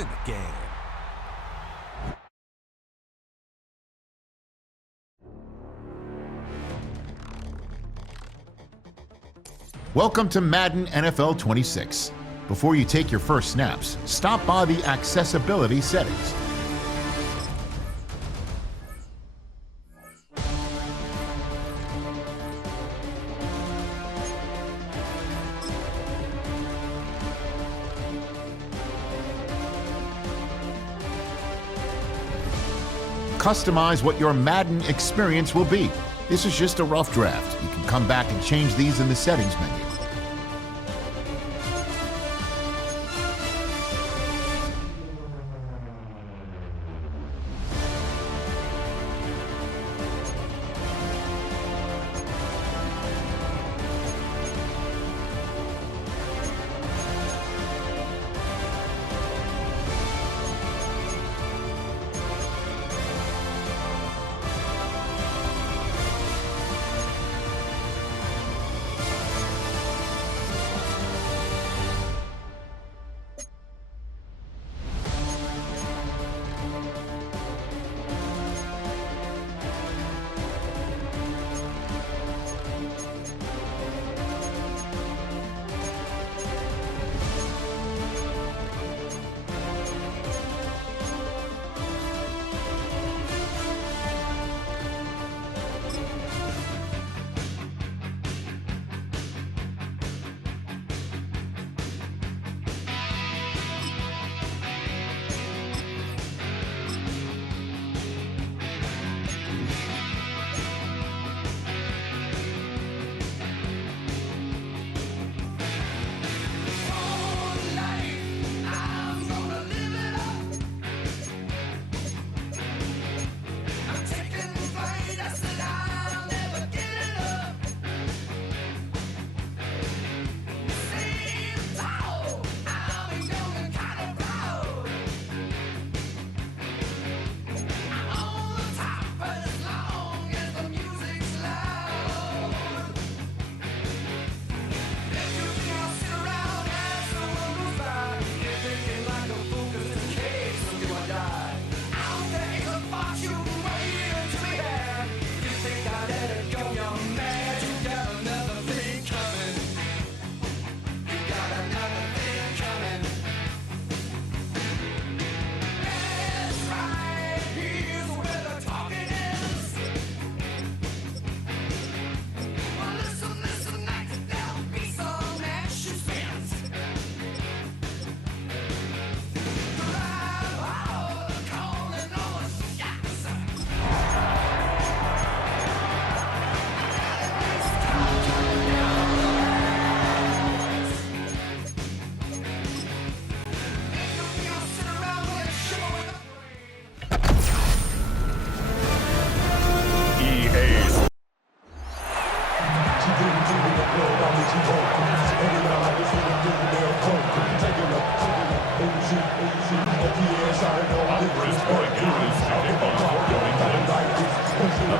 in the game. Welcome to Madden NFL 26. Before you take your first snaps, stop by the accessibility settings. Customize what your Madden experience will be. This is just a rough draft. You can come back and change these in the settings menu.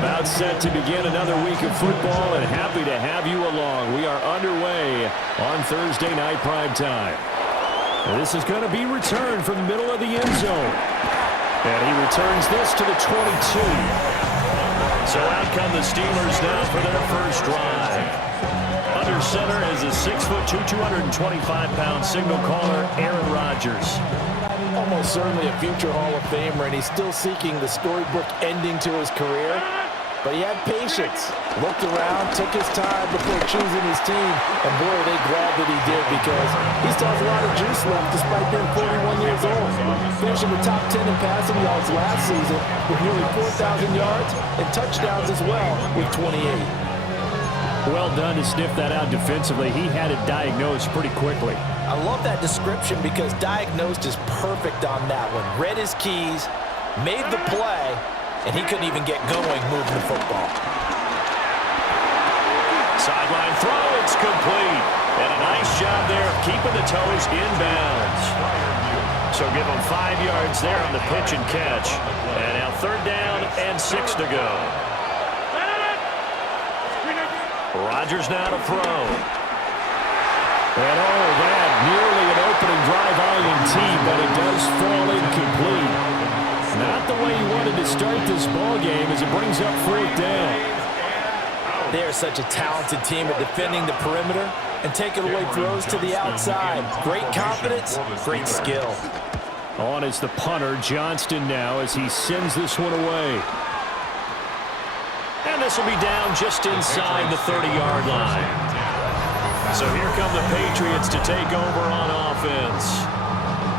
About set to begin another week of football, and happy to have you along. We are underway on Thursday night prime time. This is going to be returned from the middle of the end zone. And he returns this to the 22. So out come the Steelers now for their first drive. Under center is a 6'2", 225-pound signal caller, Aaron Rodgers. Almost certainly a future Hall of Famer, and he's still seeking the storybook ending to his career. But he had patience, looked around, took his time before choosing his team, and boy, are they glad that he did, because he still has a lot of juice left despite being 41 years old. Finishing the top 10 in passing yards last season with nearly 4,000 yards and touchdowns as well with 28. Well done to sniff that out defensively. He had it diagnosed pretty quickly. I love that description because diagnosed is perfect on that one. Read his keys, made the play, and he couldn't even get going moving the football. Sideline throw, it's complete. And a nice job there of keeping the toes in bounds. So give him 5 yards there on the pitch and catch. And now 3rd down and 6 to go. Rodgers now to throw. And oh, that nearly an opening drive INT, but it does fall incomplete. Not the way he wanted to start this ball game as it brings up 4th down. They are such a talented team at defending the perimeter and taking away throws to the outside. Great confidence, great skill. On is the punter, Johnston now, as he sends this one away. And this will be down just inside the 30-yard line. So here come the Patriots to take over on offense.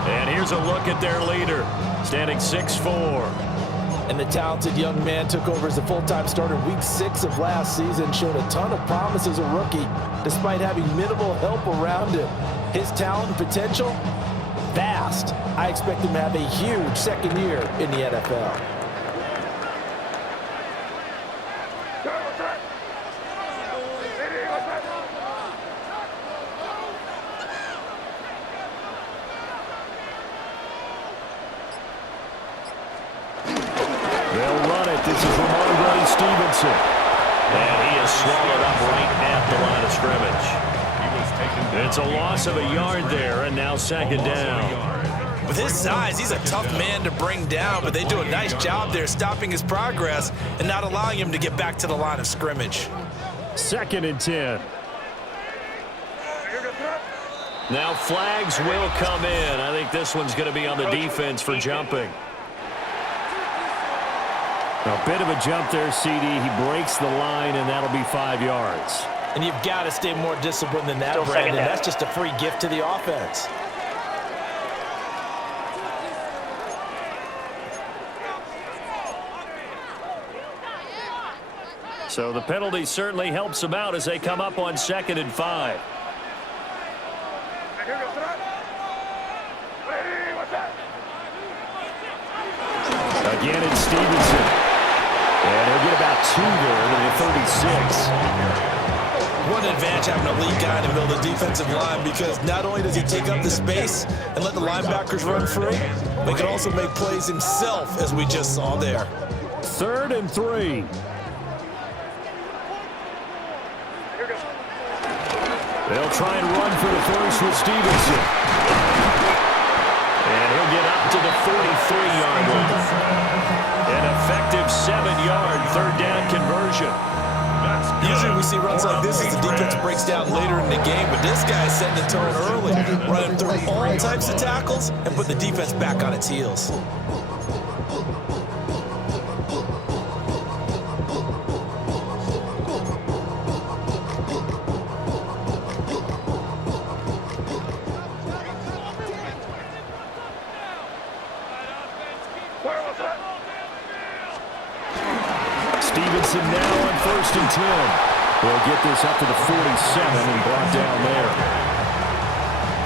And here's a look at their leader, standing 6'4". And the talented young man took over as a full-time starter week 6 of last season, showed a ton of promise as a rookie, despite having minimal help around him. His talent and potential, vast. I expect him to have a huge second year in the NFL. This is Ramondre Stevenson. And he is swallowed up right at the line of scrimmage. It's a loss of a yard there, and now 2nd down. With his size, he's a tough man to bring down, but they do a nice job there stopping his progress and not allowing him to get back to the line of scrimmage. 2nd and 10. Now flags will come in. I think this one's going to be on the defense for jumping. A bit of a jump there, CD. He breaks the line, and that'll be 5 yards. And you've got to stay more disciplined than that, Brandon. That's just a free gift to the offense. So the penalty certainly helps them out as they come up on 2nd and 5. Again, it's Stevenson. And he'll get about 2 there to the 36. What an advantage having a lead guy in the middle of the defensive line, because not only does he take up the space and let the linebackers run free, but he can also make plays himself, as we just saw there. 3rd and 3. They'll try and run for the first with Stevenson. And he'll get up to the 43-yard line. An effective 7-yard 3rd down conversion. Usually we see runs like this as the defense breaks down later in the game, but this guy is setting the tone early, running through all types of tackles and put the defense back on its heels. Stevenson now on 1st and 10. They'll get this up to the 47 and brought down there.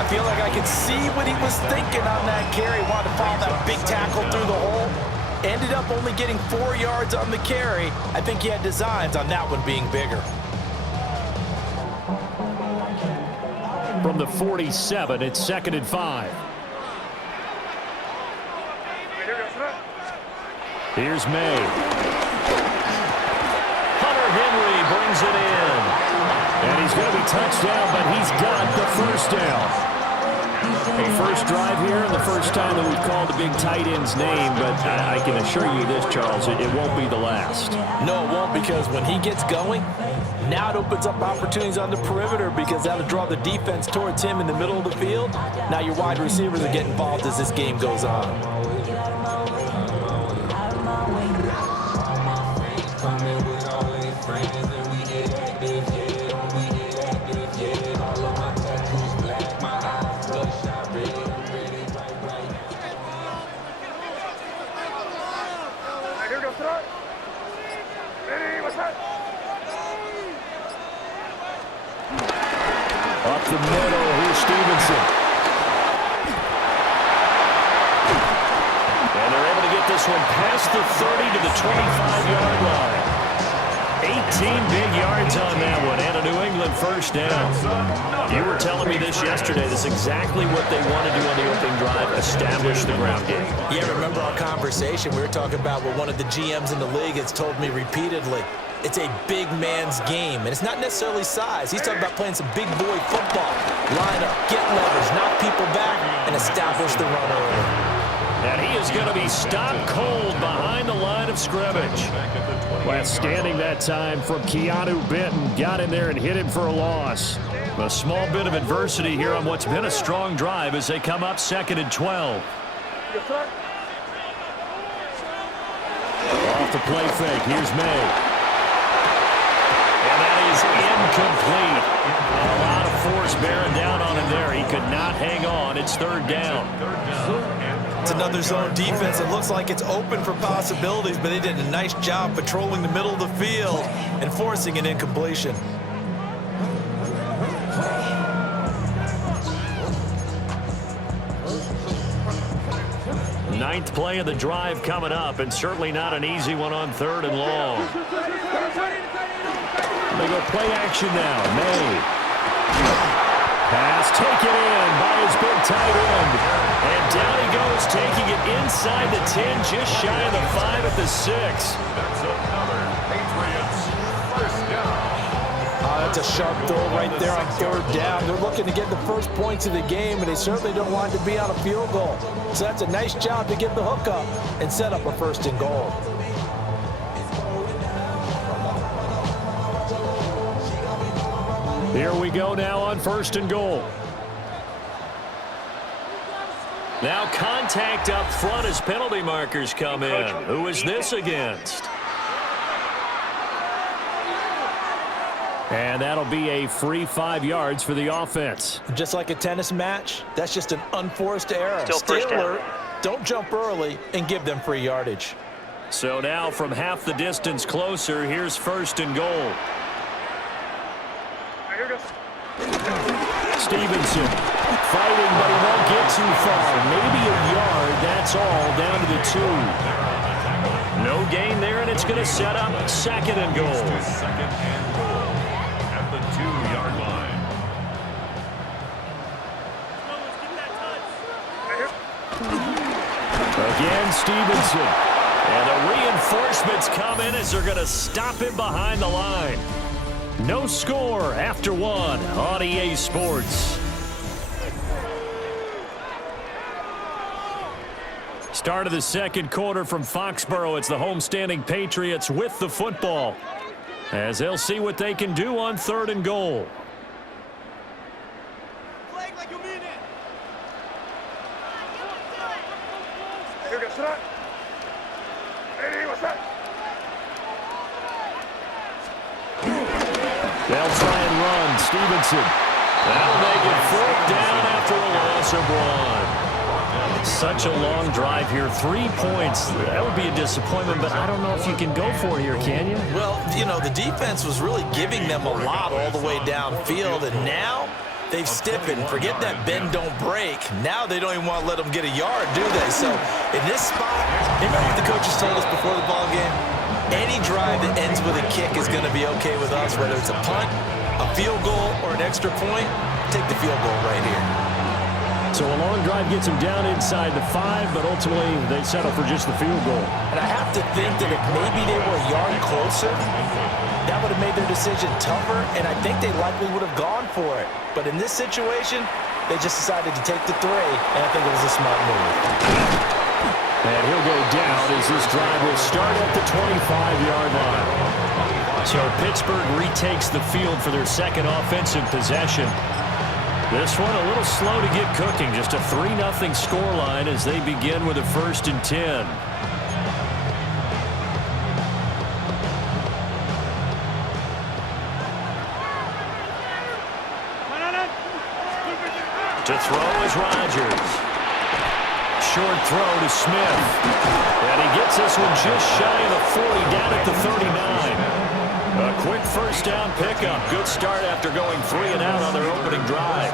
I feel like I can see what he was thinking on that carry. Wanted to follow that big tackle through the hole. Ended up only getting 4 yards on the carry. I think he had designs on that one being bigger. From the 47, it's 2nd and 5. Here's May. Henry brings it in. And he's going to be touched down, but he's got the 1st down. A first drive here, and the first time that we've called the big tight end's name, but I can assure you this, Charles, it won't be the last. No, it won't, because when he gets going, now it opens up opportunities on the perimeter, because that'll draw the defense towards him in the middle of the field. Now your wide receivers are getting involved as this game goes on. Up the middle, here's Stevenson. And they're able to get this one past the 30 to the 25-yard line. 18 big yards on that one, and a New England 1st down. You were telling me this yesterday. This is exactly what they want to do on the opening drive, establish the ground game. Yeah, remember our conversation? We were talking about what one of the GMs in the league has told me repeatedly. it's a big man's game. And it's not necessarily size. He's talking about playing some big boy football. Line up, get leverage, knock people back, and establish the run early. And he is going to be stopped cold behind the line of scrimmage. Last standing that time from Keanu Benton. Got in there and hit him for a loss. A small bit of adversity here on what's been a strong drive as they come up 2nd and 12. Off the play fake. Here's May. And that is incomplete. A lot of force bearing down on him there. He could not hang on. It's 3rd down. It's another zone defense. It looks like it's open for possibilities, but they did a nice job patrolling the middle of the field and forcing an incompletion. Ninth play of the drive coming up, and certainly not an easy one on 3rd and long. They go play action now. May. Pass taken in by his big tight end. And down he goes, taking it inside the 10, just shy of the 5 at the 6. That's another Patriots first down. That's a sharp throw right there on 3rd down. They're looking to get the first points of the game, and they certainly don't want it to be on a field goal. So that's a nice job to get the hook up and set up a 1st and goal. Here we go now on 1st and goal. Now contact up front as penalty markers come in. Who is this against? And that'll be a free 5 yards for the offense. Just like a tennis match, that's just an unforced error. Stay alert, don't jump early, and give them free yardage. So now from half the distance closer, here's 1st and goal. Stevenson fighting, but he won't get too far. Maybe a yard, that's all, down to the 2. No gain there, and it's going to set up 2nd and goal. 2nd and goal at the 2-yard line. Again, Stevenson. And the reinforcements come in as they're going to stop him behind the line. No score after 1 on EA Sports. Start of the 2nd quarter from Foxborough. It's the homestanding Patriots with the football, as they'll see what they can do on 3rd and goal. They'll try and run. Stevenson. That'll make it 4th down after a loss of 1. Such a long drive here. 3 points. That would be a disappointment, but I don't know if you can go for it here, can you? Well, you know, the defense was really giving them a lot all the way downfield, and now they've stiffened. Forget that bend, don't break. Now they don't even want to let them get a yard, do they? So in this spot, remember what the coaches told us before the ball game? Any drive that ends with a kick is going to be okay with us, whether it's a punt, a field goal, or an extra point. Take the field goal right here. So a long drive gets them down inside the 5, but ultimately they settle for just the field goal. And I have to think that if maybe they were a yard closer, that would have made their decision tougher, and I think they likely would have gone for it. But in this situation, they just decided to take the 3, and I think it was a smart move. And he'll go down as this drive will start at the 25-yard line. So Pittsburgh retakes the field for their 2nd offensive possession. This one a little slow to get cooking. Just a 3-0 scoreline as they begin with a 1st and 10. To throw is Rodgers. Short throw to Smith. And he gets this one just shy of the 40, down at the 39. A quick 1st down pickup. Good start after going 3 and out on their opening drive.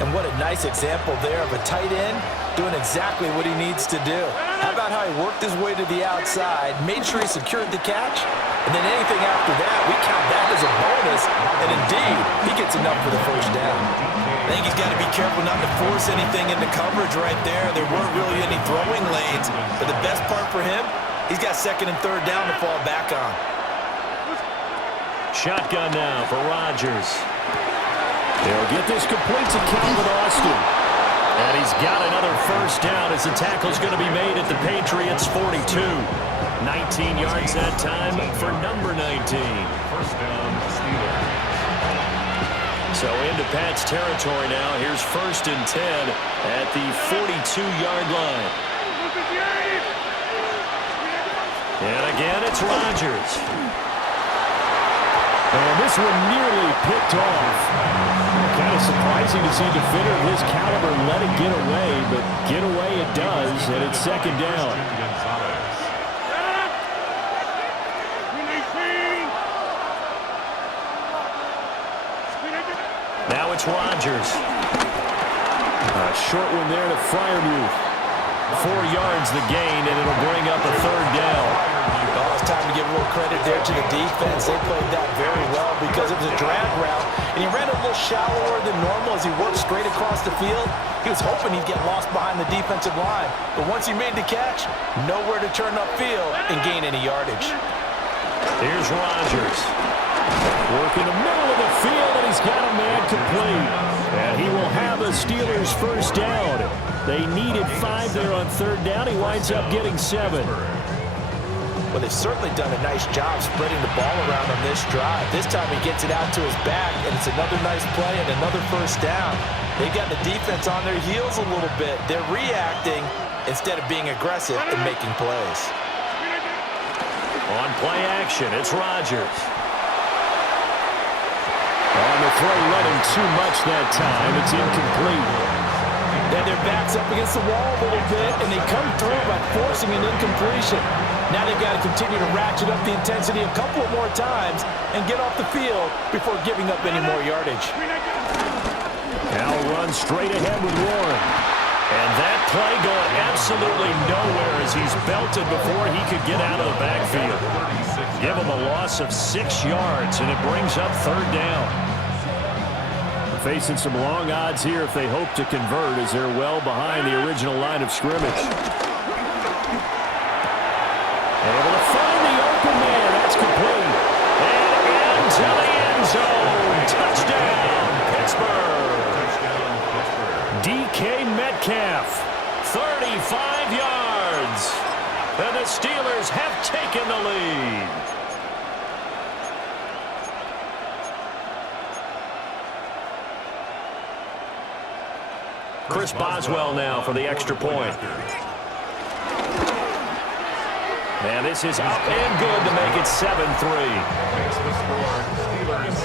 And what a nice example there of a tight end doing exactly what he needs to do. How about how he worked his way to the outside, made sure he secured the catch, and then anything after that, we count that as a bonus, and indeed, he gets enough for the 1st down. I think he's got to be careful not to force anything into coverage right there. There weren't really any throwing lanes, but the best part for him, He's got second and third down to fall back on. Shotgun now for Rodgers. They'll get this complete to Calvin Austin. And he's got another first down as the tackle's going to be made at the Patriots' 42. 19 yards that time for number 19. First down, Steelers. So into Pat's territory now. Here's first and 10 at the 42-yard line. And again, it's Rodgers. And this one nearly picked off. Kind of surprising to see a defender of his caliber let it get away, but get away it does, and it's second down. Now it's Rodgers. A short one there to Freiermuth. 4 yards the gain, and it'll bring up a third down. Oh, it's time to give a little credit there to the defense. They played that very well because it was a drag route, and he ran a little shallower than normal as he worked straight across the field. He was hoping he'd get lost behind the defensive line, but once he made the catch, nowhere to turn upfield and gain any yardage. Here's Rodgers. Working the middle of the field, and he's got a man complete. And he will have a Steelers first down. They needed 5 there on third down. He winds up getting 7. Well, they've certainly done a nice job spreading the ball around on this drive. This time he gets it out to his back, and it's another nice play and another first down. They've got the defense on their heels a little bit. They're reacting instead of being aggressive and making plays. On play action, it's Rodgers. On the throw, led him too much that time. It's incomplete. Then their back's up against the wall a little bit, and they come through by forcing an incompletion. Now they've got to continue to ratchet up the intensity a couple of more times and get off the field before giving up any more yardage. Now run straight ahead with Warren. And that play going absolutely nowhere as he's belted before he could get out of the backfield. Give him a loss of 6 yards, and it brings up third down. Facing some long odds here if they hope to convert as they're well behind the original line of scrimmage. Able to find the open man. That's complete. And into the end zone. Touchdown, Pittsburgh. DK Metcalf, 35 yards. And the Steelers have taken the lead. Chris Boswell now for the extra point. And this is up and good to make it 7-3.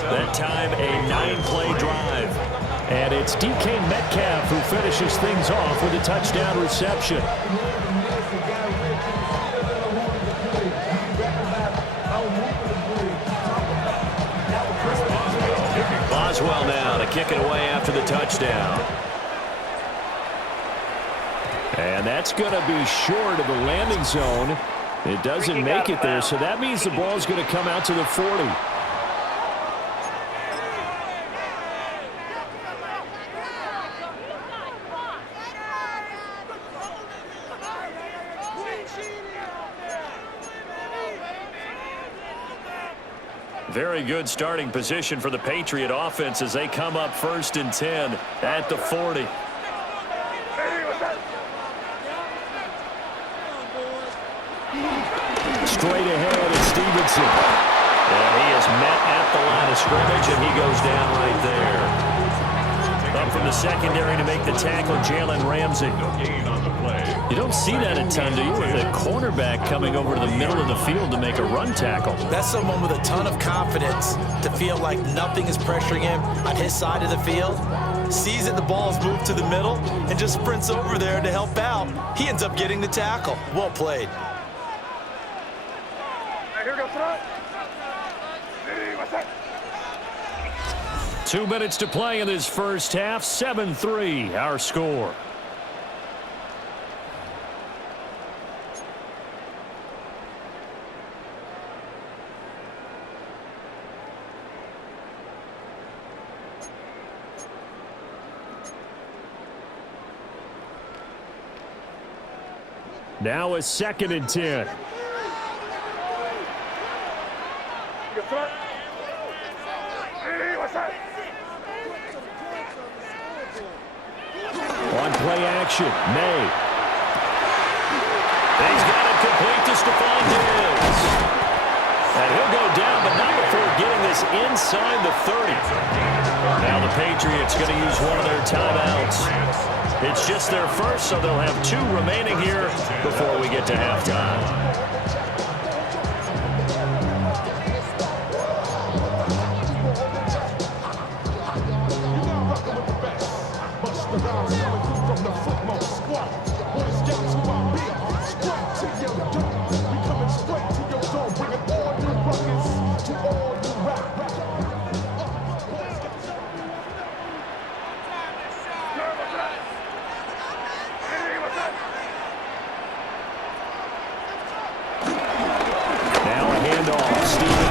That time a 9-play drive. And it's DK Metcalf who finishes things off with a touchdown reception. Boswell now to kick it away after the touchdown. And that's going to be short of the landing zone. It doesn't make it there, so that means the ball's going to come out to the 40. Very good starting position for the Patriot offense as they come up first and 10 at the 40. Straight ahead is Stevenson. And he is met at the line of scrimmage, and he goes down right there. Up from the secondary to make the tackle, Jalen Ramsey. You don't see that a ton, do you, with a cornerback coming over to the middle of the field to make a run tackle? That's someone with a ton of confidence to feel like nothing is pressuring him on his side of the field. Sees that the ball's moved to the middle and just sprints over there to help out. He ends up getting the tackle. Well played. 2 minutes to play in this first half. 7-3, our score. Now a 2nd and 10. On play action, May. He's got it complete to Stephon Diggs. And he'll go down, but not before getting this inside the 30. Now the Patriots going to use one of their timeouts. It's just their first, so they'll have 2 remaining here before we get to halftime.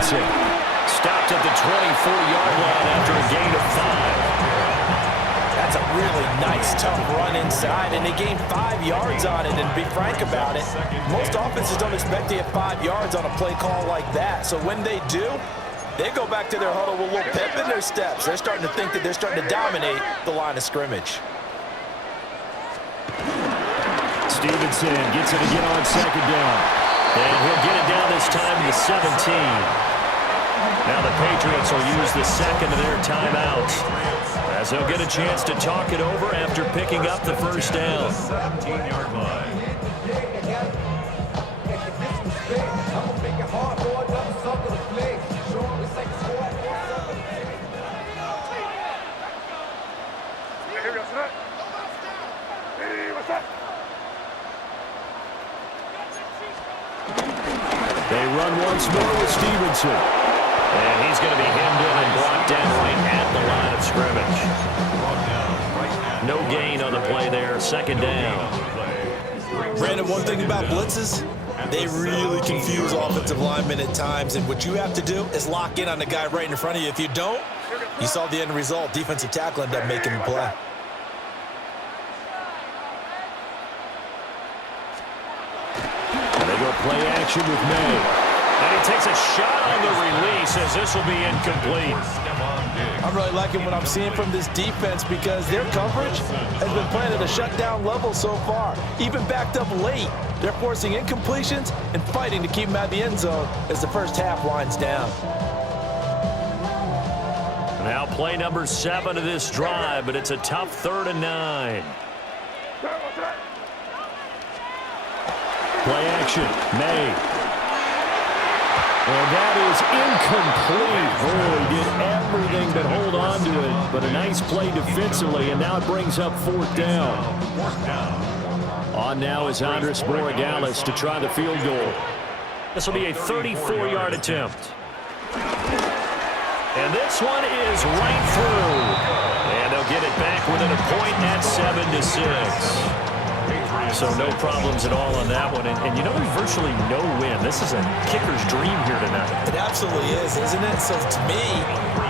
Stopped at the 24-yard line after a gain of 5. That's a really nice, tough run inside, and they gained 5 yards on it. And to be frank about it, most offenses don't expect to get 5 yards on a play call like that. So when they do, they go back to their huddle with a little pep in their steps. They're starting to think that they're starting to dominate the line of scrimmage. Stevenson gets it again on 2nd down. And he'll get it down this time to the 17. Now the Patriots will use the second of their timeouts, as they'll get a chance to talk it over after picking up the first down. 17-yard line. They run once more with Stevenson. And he's going to be hemmed in and brought down right at the line of scrimmage. No gain on the play there, 2nd down. Brandon, one thing about blitzes, they really confuse offensive linemen at times, and what you have to do is lock in on the guy right in front of you. If you don't, you saw the end result. Defensive tackle ended up making the play. And they go play action with May. And he takes a shot on the release as this will be incomplete. I'm really liking what I'm seeing from this defense because their coverage has been playing at a shutdown level so far. Even backed up late, they're forcing incompletions and fighting to keep them out of the end zone as the first half winds down. Now play number 7 of this drive, but it's a tough 3rd and 9. Play action, May. And that is incomplete. Oh, he did everything but hold on to it. But a nice play defensively, and now it brings up 4th down. On now is Andres Borregales to try the field goal. This will be a 34-yard attempt. And this one is right through. And they'll get it back within a point at 7-6. So no problems at all on that one. And you know, there's virtually no win. This is a kicker's dream here tonight. It absolutely is, isn't it? So to me,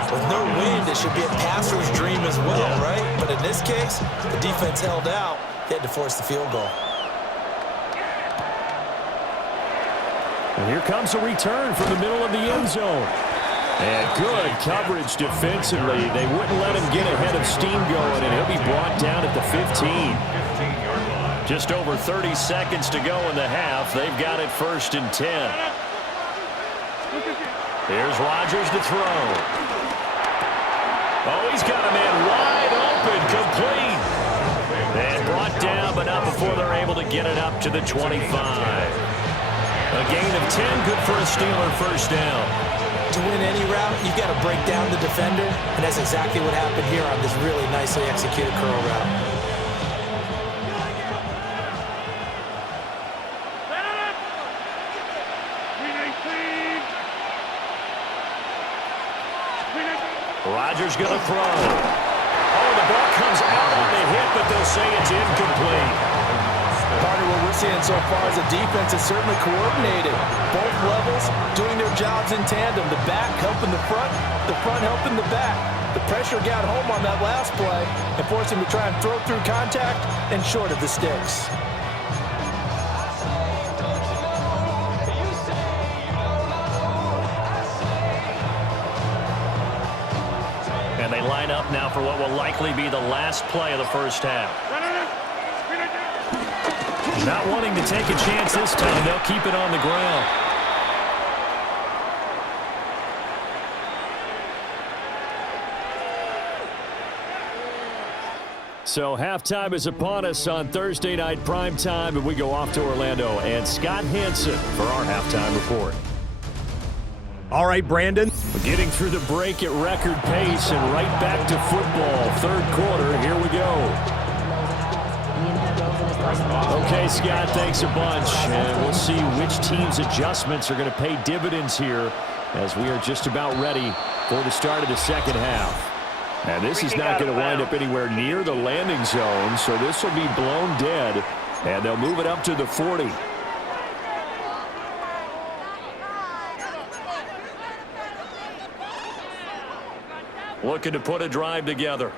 with no wind, it should be a passer's dream as well, right? But in this case, the defense held out. They had to force the field goal. And here comes a return from the middle of the end zone. And good coverage defensively. They wouldn't let him get ahead of steam going, and he'll be brought down at the 15. Just over 30 seconds to go in the half. They've got it 1st and 10. Here's Rodgers to throw. Oh, he's got a man wide open, complete. And brought down, but not before they're able to get it up to the 25. A gain of 10, good for a Steeler 1st down. To win any route, you've got to break down the defender, and that's exactly what happened here on this really nicely executed curl route. Rodgers going to throw. Oh, the ball comes out on the hit, but they'll say it's incomplete. Partner, what we're seeing so far is a defense that's certainly coordinated. Both levels doing their jobs in tandem. The back helping the front helping the back. The pressure got home on that last play and forced him to try and throw through contact and short of the sticks. they line up now for what will likely be the last play of the first half. Not wanting to take a chance this time. They'll keep it on the ground. So halftime is upon us on Thursday night primetime, and we go off to Orlando. And Scott Hanson for our halftime report. All right, Brandon. We're getting through the break at record pace and right back to football. Third quarter, here we go. Okay, Scott, thanks a bunch. And we'll see which team's adjustments are going to pay dividends here as we are just about ready for the start of the second half. And this is not going to wind up anywhere near the landing zone, so this will be blown dead, and they'll move it up to the 40. Looking to put a drive together.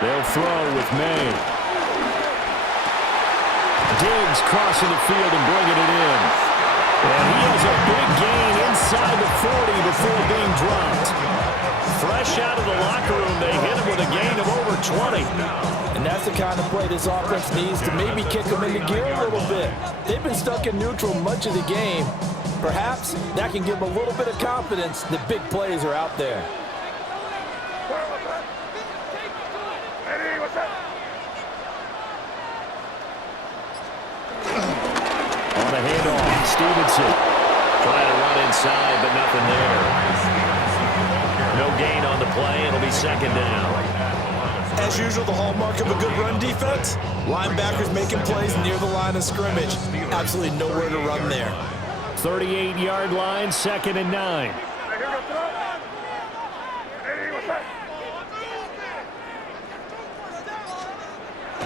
They'll throw with May. Diggs crossing the field and bringing it in. And he has a big gain inside the 40 before being dropped. Fresh out of the locker room, they hit him with a gain of over 20. And that's the kind of play this offense needs to maybe kick them into gear a little bit. They've been stuck in neutral much of the game. Perhaps that can give them a little bit of confidence that big plays are out there. On the handoff, Stevenson Trying to run inside, but nothing there. No gain on the play. It'll be second down. As usual, the hallmark of a good run defense, linebackers making plays near the line of scrimmage. Absolutely nowhere to run there. 38-yard line, 2nd and 9.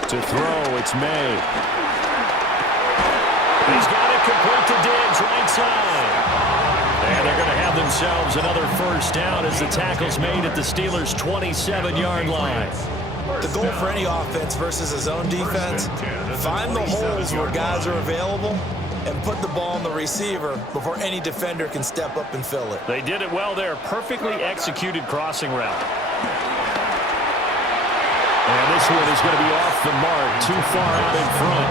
To throw, it's May. He's got it complete to Diggs, right side. And they're going to have themselves another first down as the tackle's made at the Steelers' 27-yard line. The goal for any offense versus a zone defense, find the holes where guys are available and put the ball on the receiver before any defender can step up and fill it. They did it well there. Perfectly executed crossing route. And this one is going to be off the mark, too far out in front.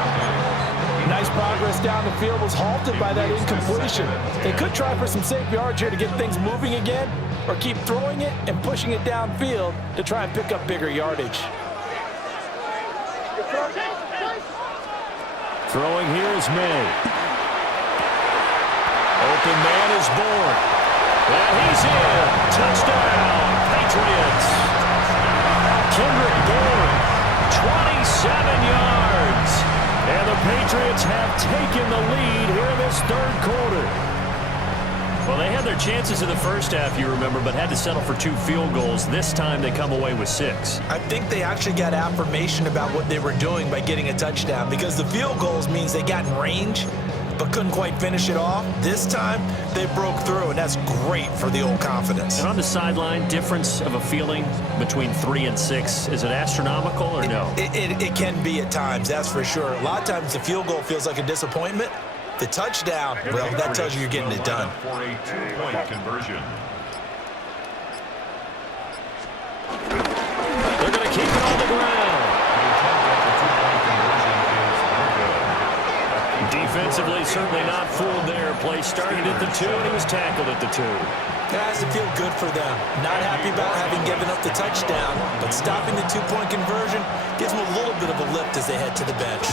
Nice progress down the field was halted by that incompletion. They could try for some safe yards here to get things moving again, or keep throwing it and pushing it downfield to try and pick up bigger yardage. Throwing here is May. Open man is born. And he's in. Touchdown, Patriots. Kendrick Bourne, 27 yards. And the Patriots have taken the lead here in this third quarter. Well, they had their chances in the first half, you remember, but had to settle for 2 field goals. This time they come away with 6. I think they actually got affirmation about what they were doing by getting a touchdown, because the field goals means they got in range but couldn't quite finish it off. This time they broke through, and that's great for the old confidence. And on the sideline, difference of a feeling between 3 and 6, is it astronomical or no? It can be at times, that's for sure. A lot of times the field goal feels like a disappointment. The touchdown, well, that tells you you're getting it done. For a 2-point conversion. They're going to keep it on the ground. Defensively, certainly not fooled there. Play started at the 2, and he was tackled at the 2. That has to feel good for them. Not happy about having given up the touchdown, but stopping the 2-point conversion gives them a little bit of a lift as they head to the bench.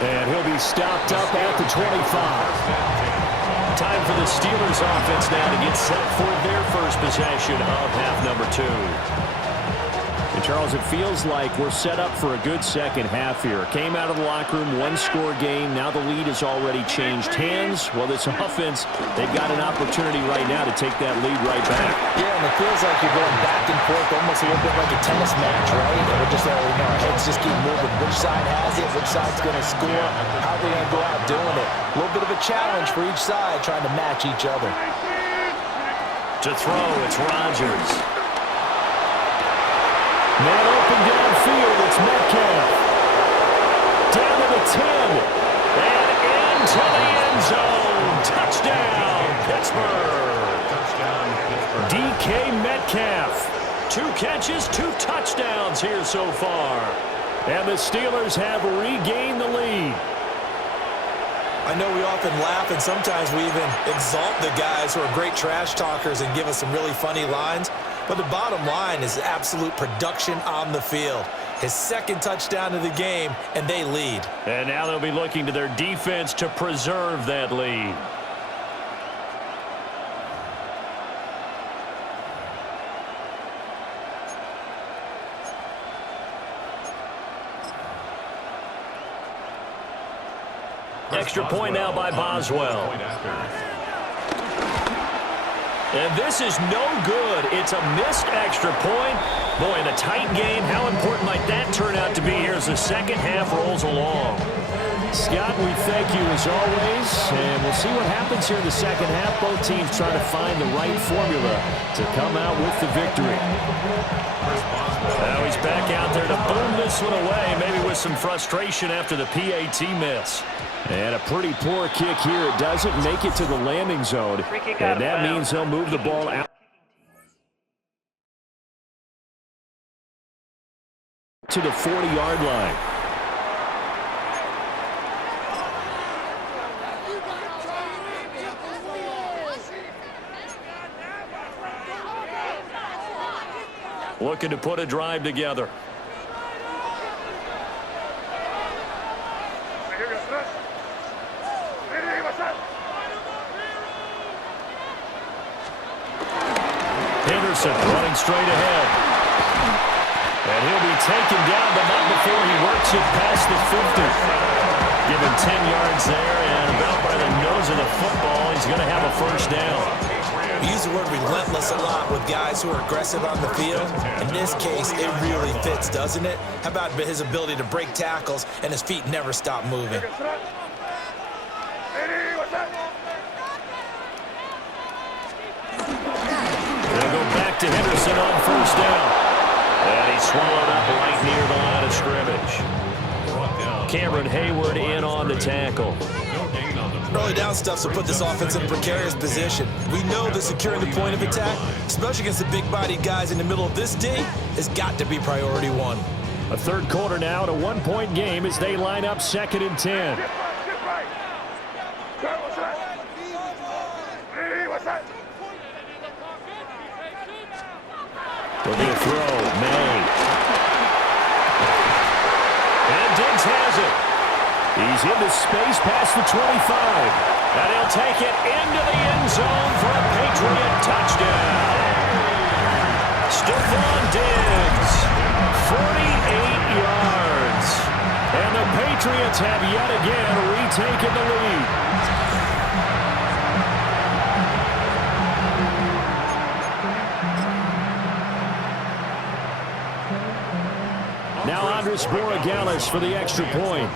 And he'll be stopped up at the 25. Time for the Steelers offense now to get set for their first possession of half number 2. And Charles, it feels like we're set up for a good second half here. Came out of the locker room, one-score game. Now the lead has already changed hands. Well, this offense, they've got an opportunity right now to take that lead right back. Yeah, and it feels like you're going back and forth, almost a little bit like a tennis match, right? And we're just, our heads just keep moving. Which side has it? Which side's going to score? How are they going to go out doing it? A little bit of a challenge for each side, trying to match each other. To throw, it's Rodgers. Man open downfield, it's Metcalf. Down to the 10. And into the end zone. Touchdown, Pittsburgh. DK Metcalf. 2 catches, 2 touchdowns here so far. And the Steelers have regained the lead. I know we often laugh, and sometimes we even exalt the guys who are great trash talkers and give us some really funny lines. But the bottom line is absolute production on the field. His second touchdown of the game, and they lead. And now they'll be looking to their defense to preserve that lead. Extra point now by Boswell. And this is no good. It's a missed extra point. Boy, in a tight game, how important might that turn out to be here as the second half rolls along? Scott, we thank you as always, and we'll see what happens here in the second half. Both teams trying to find the right formula to come out with the victory. Now he's back out there to boom this one away, maybe with some frustration after the PAT miss. And a pretty poor kick here. It doesn't make it to the landing zone, and that means he'll move the ball out to the 40-yard line. Looking to put a drive together. Henderson running straight ahead. And he'll be taken down, but not before he works it past the 50. Given 10 yards there, and about by the nose of the football, he's going to have a first down. We use the word relentless a lot with guys who are aggressive on the field. In this case, it really fits, doesn't it? How about his ability to break tackles and his feet never stop moving? They'll go back to Henderson on first down. And he's swallowed up right near the line of scrimmage. Cameron Hayward in on the tackle. Early down stuff will put this offense in a precarious position. We know that securing the point of attack, especially against the big-bodied guys in the middle of this D, has got to be priority 1. A third quarter now, and a one-point game as they line up 2nd and 10. There'll be a throw. May. And Diggs has it. He's into space past the 25. And he'll take it into the end zone for a Patriot touchdown. Stephon Diggs, 48 yards. And the Patriots have yet again retaken the lead. Now Andres Borregales for the extra point.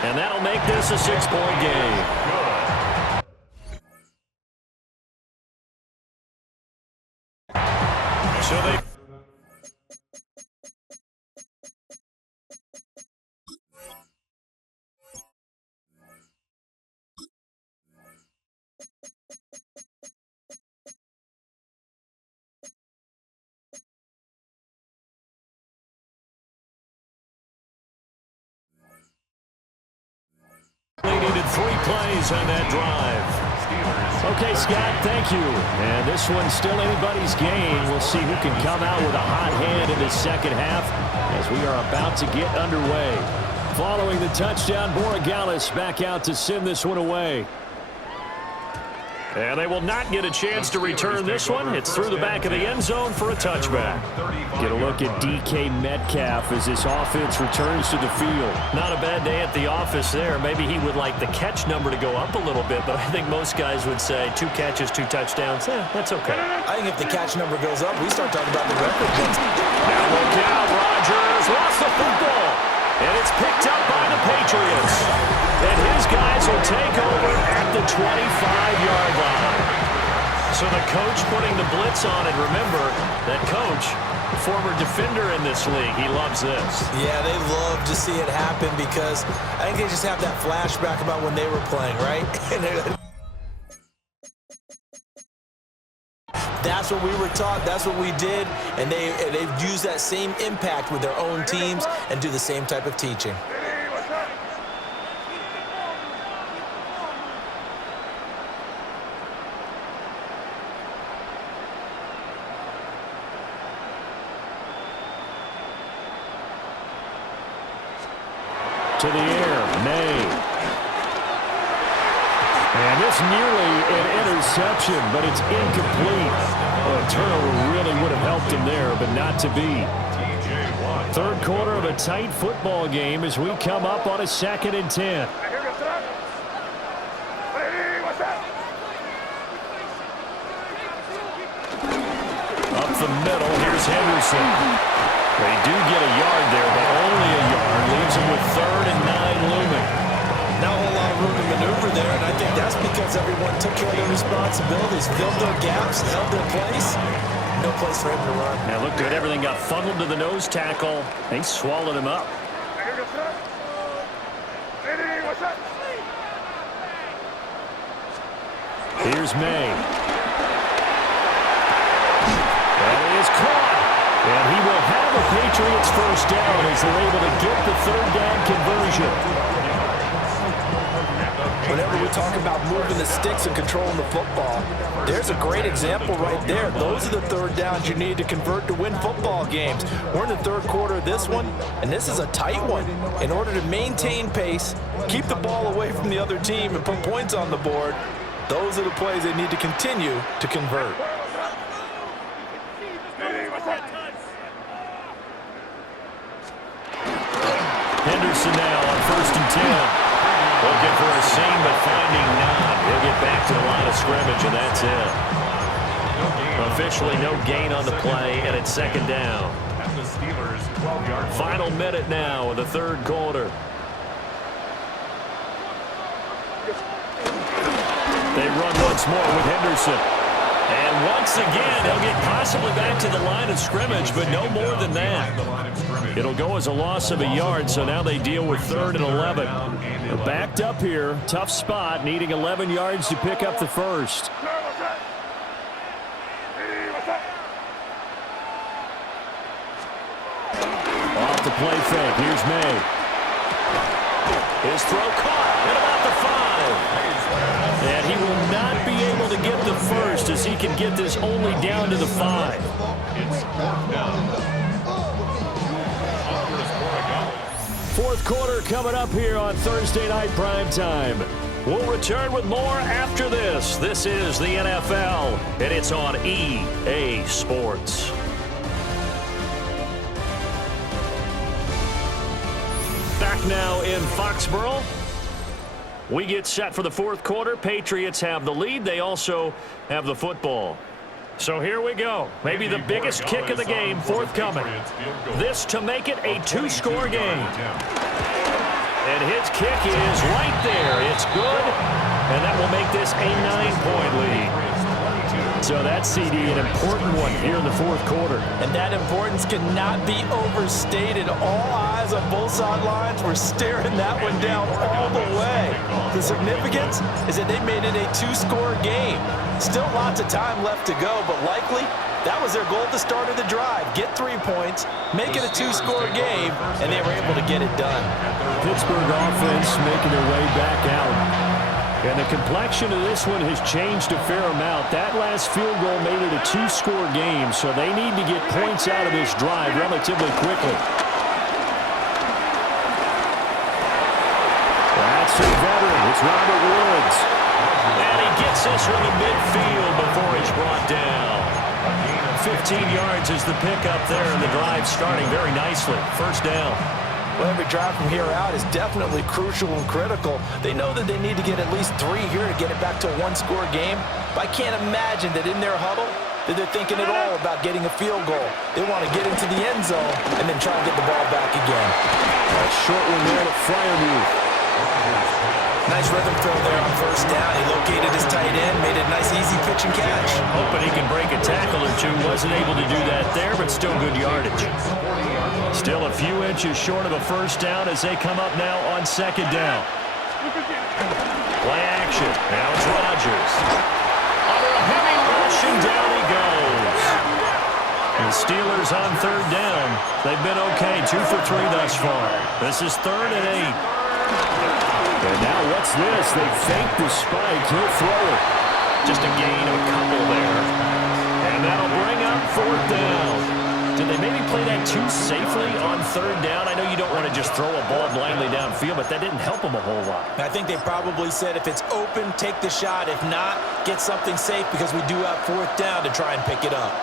And that'll make this a 6-point game. So they... They needed 3 plays on that drive. Okay, Scott, thank you. And this one's still anybody's game. We'll see who can come out with a hot hand in this second half as we are about to get underway. Following the touchdown, Borregales back out to send this one away. And they will not get a chance to return this one. It's through the back of the end zone for a touchback. Get a look at DK Metcalf as this offense returns to the field. Not a bad day at the office there. Maybe he would like the catch number to go up a little bit, but I think most guys would say 2 catches, 2 touchdowns. That's okay. I think if the catch number goes up, we start talking about the record books. Now look out, Rodgers lost the football. And it's picked up by the Patriots. And his guys will take over at the 25-yard line. So the coach putting the blitz on, and remember, that coach, former defender in this league, he loves this. Yeah, they love to see it happen because I think they just have that flashback about when they were playing, right? That's what we were taught. That's what we did. And they've used that same impact with their own teams and do the same type of teaching. To the air, May. And this nearly an interception, but it's incomplete. Well, a turnover really would have helped him there, but not to be. Third quarter of a tight football game as we come up on a 2nd and 10. Up the middle, here's Henderson. They do get a yard there, but only a yard. Leaves him with 3rd and 9 looming. Not a whole lot of room to maneuver there, and I think that's because everyone took care of their responsibilities, filled their gaps, held their place. No place for him to run. Now look good. Everything got funneled to the nose tackle. They swallowed him up. Here's May. That is caught. And he will have a Patriots first down as they're able to get the 3rd down conversion. Whenever we talk about moving the sticks and controlling the football, there's a great example right there. Those are the 3rd downs you need to convert to win football games. We're in the 3rd quarter of this one, and this is a tight one. In order to maintain pace, keep the ball away from the other team, and put points on the board, those are the plays they need to continue to convert. Henderson now on 1st and 10. Looking for a seam, but finding none. He'll get back to the line of scrimmage, and that's it. Officially no gain on the play, and it's 2nd down. Final minute now of the 3rd quarter. They run once more with Henderson. And once again, he'll get possibly back to the line of scrimmage, but no more than that. It'll go as a loss of a yard, so now they deal with 3rd and 11. They're backed up here. Tough spot, needing 11 yards to pick up the first. Off the play fake. Here's May. His throw caught at about the 5. And he will not be able to get the first as he can get this only down to the 5. Fourth quarter coming up here on Thursday Night Prime Time. We'll return with more after this. This is the NFL, and it's on EA Sports. Back now in Foxborough. We get set for the 4th quarter. Patriots have the lead. They also have the football. So here we go. Maybe the biggest kick of the game forthcoming. This to make it a 2-score game. And his kick is right there. It's good. And that will make this a 9-point lead. So that's, CD, an important one here in the 4th quarter. And that importance cannot be overstated. All eyes on both sidelines were staring that one down all the way. The significance is that they made it a 2-score game. Still lots of time left to go, but likely that was their goal at the start of the drive. Get 3 points, make it a 2-score game, and they were able to get it done. Pittsburgh offense making their way back out. And And the complexion of this one has changed a fair amount. That last field goal made it a 2-score game, so they need to get points out of this drive relatively quickly. That's a veteran. It's Robert Woods. And he gets this one to midfield before he's brought down. 15 yards is the pickup there, and the drive starting very nicely. First down. Well, every drive from here out is definitely crucial and critical. They know that they need to get at least 3 here to get it back to a 1-score game. But I can't imagine that in their huddle that they're thinking at all about getting a field goal. They want to get into the end zone and then try and get the ball back again. A short one there to Freiermuth. Nice rhythm throw there on first down. He located his tight end, made it a nice easy pitch and catch. Hoping he can break a tackle or two. Wasn't able to do that there, but still good yardage. Still a few inches short of a first down as they come up now on second down. Play action. Now it's Rodgers. Under a heavy rush, and down he goes. The Steelers on third down. They've been okay. 2 for 3 thus far. This is 3rd and 8. And now what's this? They fake the spike. He'll throw it. Just a gain of a couple there. And that'll bring up 4th down. Did they maybe play that too safely on 3rd down? I know you don't want to just throw a ball blindly downfield, but that didn't help them a whole lot. I think they probably said if it's open, take the shot. If not, get something safe because we do have 4th down to try and pick it up.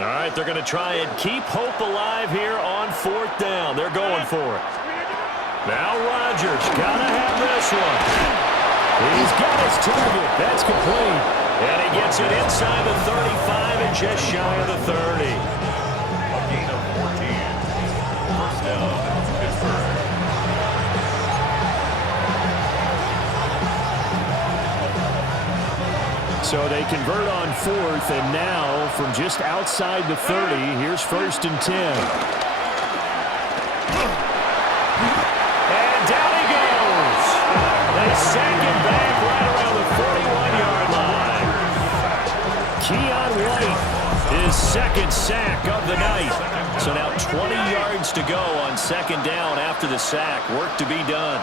All right, they're going to try and keep hope alive here on 4th down. They're going for it. Now Rodgers got to have this one. He's got his target. That's complete. And he gets it inside the 35 and just shy of the 30. A gain of 14. First down, Pittsburgh. So they convert on 4th, and now from just outside the 30, here's 1st and 10. And down he goes. They sack him back right around the 41-yard line. Keion White, his 2nd sack of the night. So now 20 yards to go on 2nd down after the sack. Work to be done.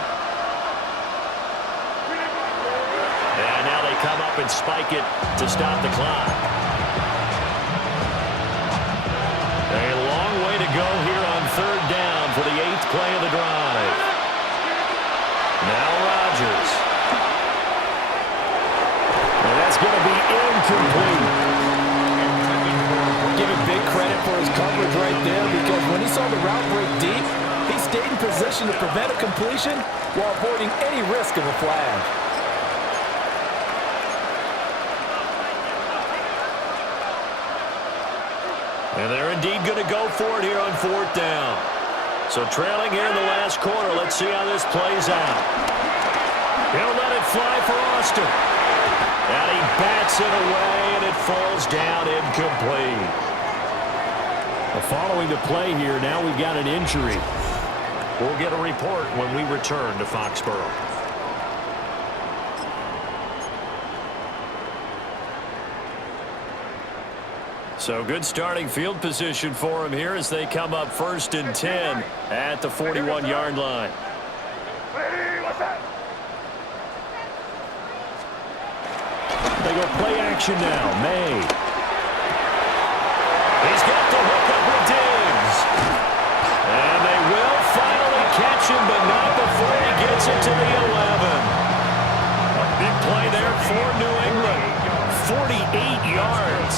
And now they come up and spike it to stop the clock. A long way to go here on 3rd down for the 8th play of the drive. Now Rodgers. And that's going to be incomplete. Give him big credit for his coverage right there because when he saw the route break deep, he stayed in position to prevent a completion while avoiding any risk of a flag. And they're indeed going to go for it here on 4th down. So trailing here in the last quarter. Let's see how this plays out. He'll let it fly for Austin. And he bats it away, and it falls down incomplete. Following the play here, now we've got an injury. We'll get a report when we return to Foxborough. So good starting field position for him here as they come up 1st and 10 at the 41-yard line. They go play action now. May. He's got the hook up with Diggs. And they will finally catch him, but not before he gets it to the 11. A big play there for New England. 48 yards.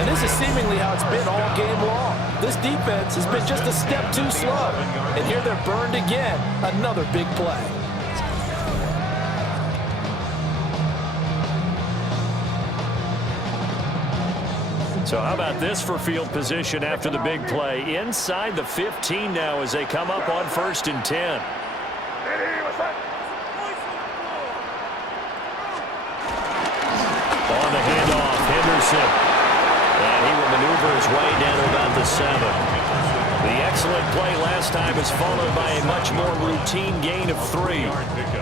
And this is seemingly how it's been all game long. This defense has been just a step too slow. And here they're burned again. Another big play. So how about this for field position after the big play? Inside the 15 now as they come up on 1st and 10. On the handoff, Henderson. And he will maneuver his way down to about the 7. The excellent play last time is followed by a much more routine gain of 3.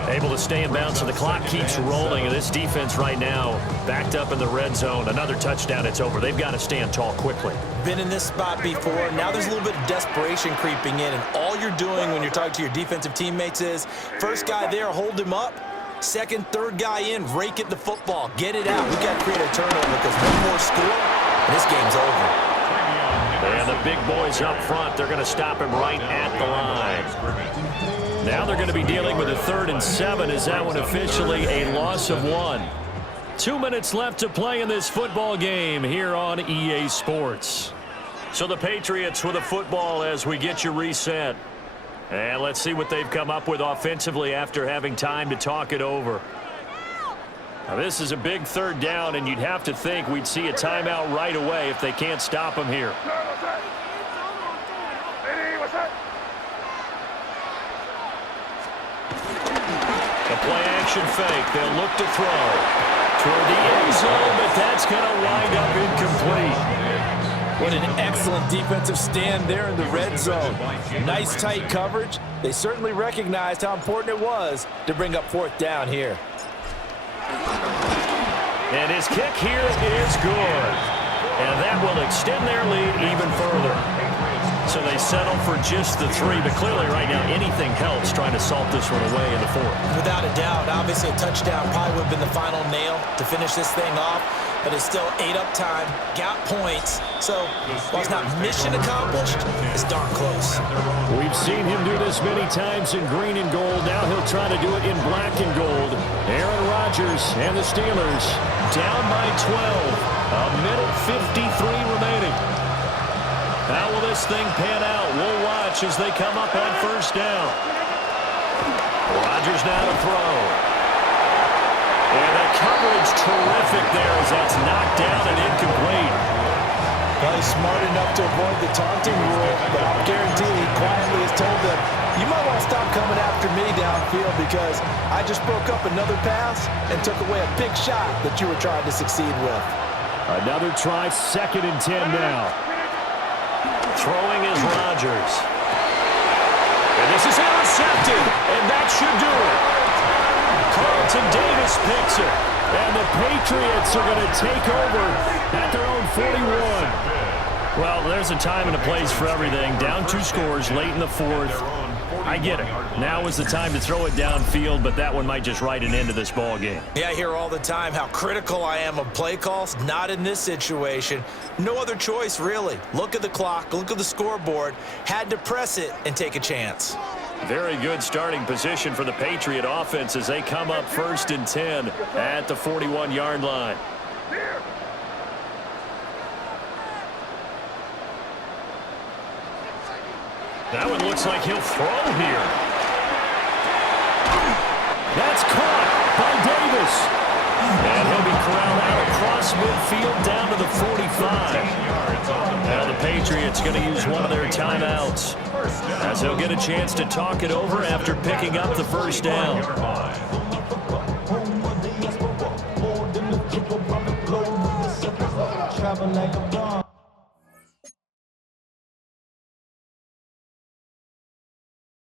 Able to stay in bounds, so the clock keeps rolling. And this defense right now backed up in the red zone. Another touchdown, it's over. They've got to stand tall quickly. Been in this spot before. Now there's a little bit of desperation creeping in, and all you're doing when you're talking to your defensive teammates is first guy there, hold him up. Second, third guy in, rake at the football. Get it out. We've got to create a turnover because one more score, and this game's over. And the big boys up front, they're going to stop him right at the line. Now they're going to be dealing with a 3rd and 7. Is that one officially a loss of 1? 2 minutes left to play in this football game here on EA Sports. So the Patriots with a football as we get you reset. And let's see what they've come up with offensively after having time to talk it over. Now this is a big 3rd down, and you'd have to think we'd see a timeout right away if they can't stop him here. A play-action fake. They'll look to throw toward the end zone, but that's going to wind up incomplete. What an excellent defensive stand there in the red zone. Nice tight coverage. They certainly recognized how important it was to bring up 4th down here. And his kick here is good. And that will extend their lead even further. So they settle for just the 3, but clearly right now anything helps trying to salt this one away in the 4th. Without a doubt, obviously a touchdown probably would have been the final nail to finish this thing off, but it's still 8 up time, got points. So while it's not mission accomplished, it's darn close. We've seen him do this many times in green and gold. Now he'll try to do it in black and gold. Aaron Rodgers and the Steelers down by 12. A minute 53 remaining. How will this thing pan out? We'll watch as they come up on 1st down. Rodgers now to throw. And the coverage terrific there as that's knocked down and incomplete. Well, he's smart enough to avoid the taunting rule, but I'll guarantee he quietly has told them, you might want to stop coming after me downfield because I just broke up another pass and took away a big shot that you were trying to succeed with. Another try, 2nd and 10 now. Throwing is Rodgers. And this is intercepted, and that should do it. Carlton Davis picks it, and the Patriots are going to take over at their own 41. Well, there's a time and a place for everything. Down 2 scores late in the 4th. I get it. Now is the time to throw it downfield, but that one might just write an end to this ball game. Yeah, I hear all the time how critical I am of play calls. Not in this situation. No other choice, really. Look at the clock, look at the scoreboard. Had to press it and take a chance. Very good starting position for the Patriot offense as they come up 1st and 10 at the 41-yard line. That one looks like he'll throw here. That's caught by Davis. And he'll be corralled out across midfield down to the 45. Now the Patriots going to use one of their timeouts as they'll get a chance to talk it over after picking up the 1st down. Travel like a bomb.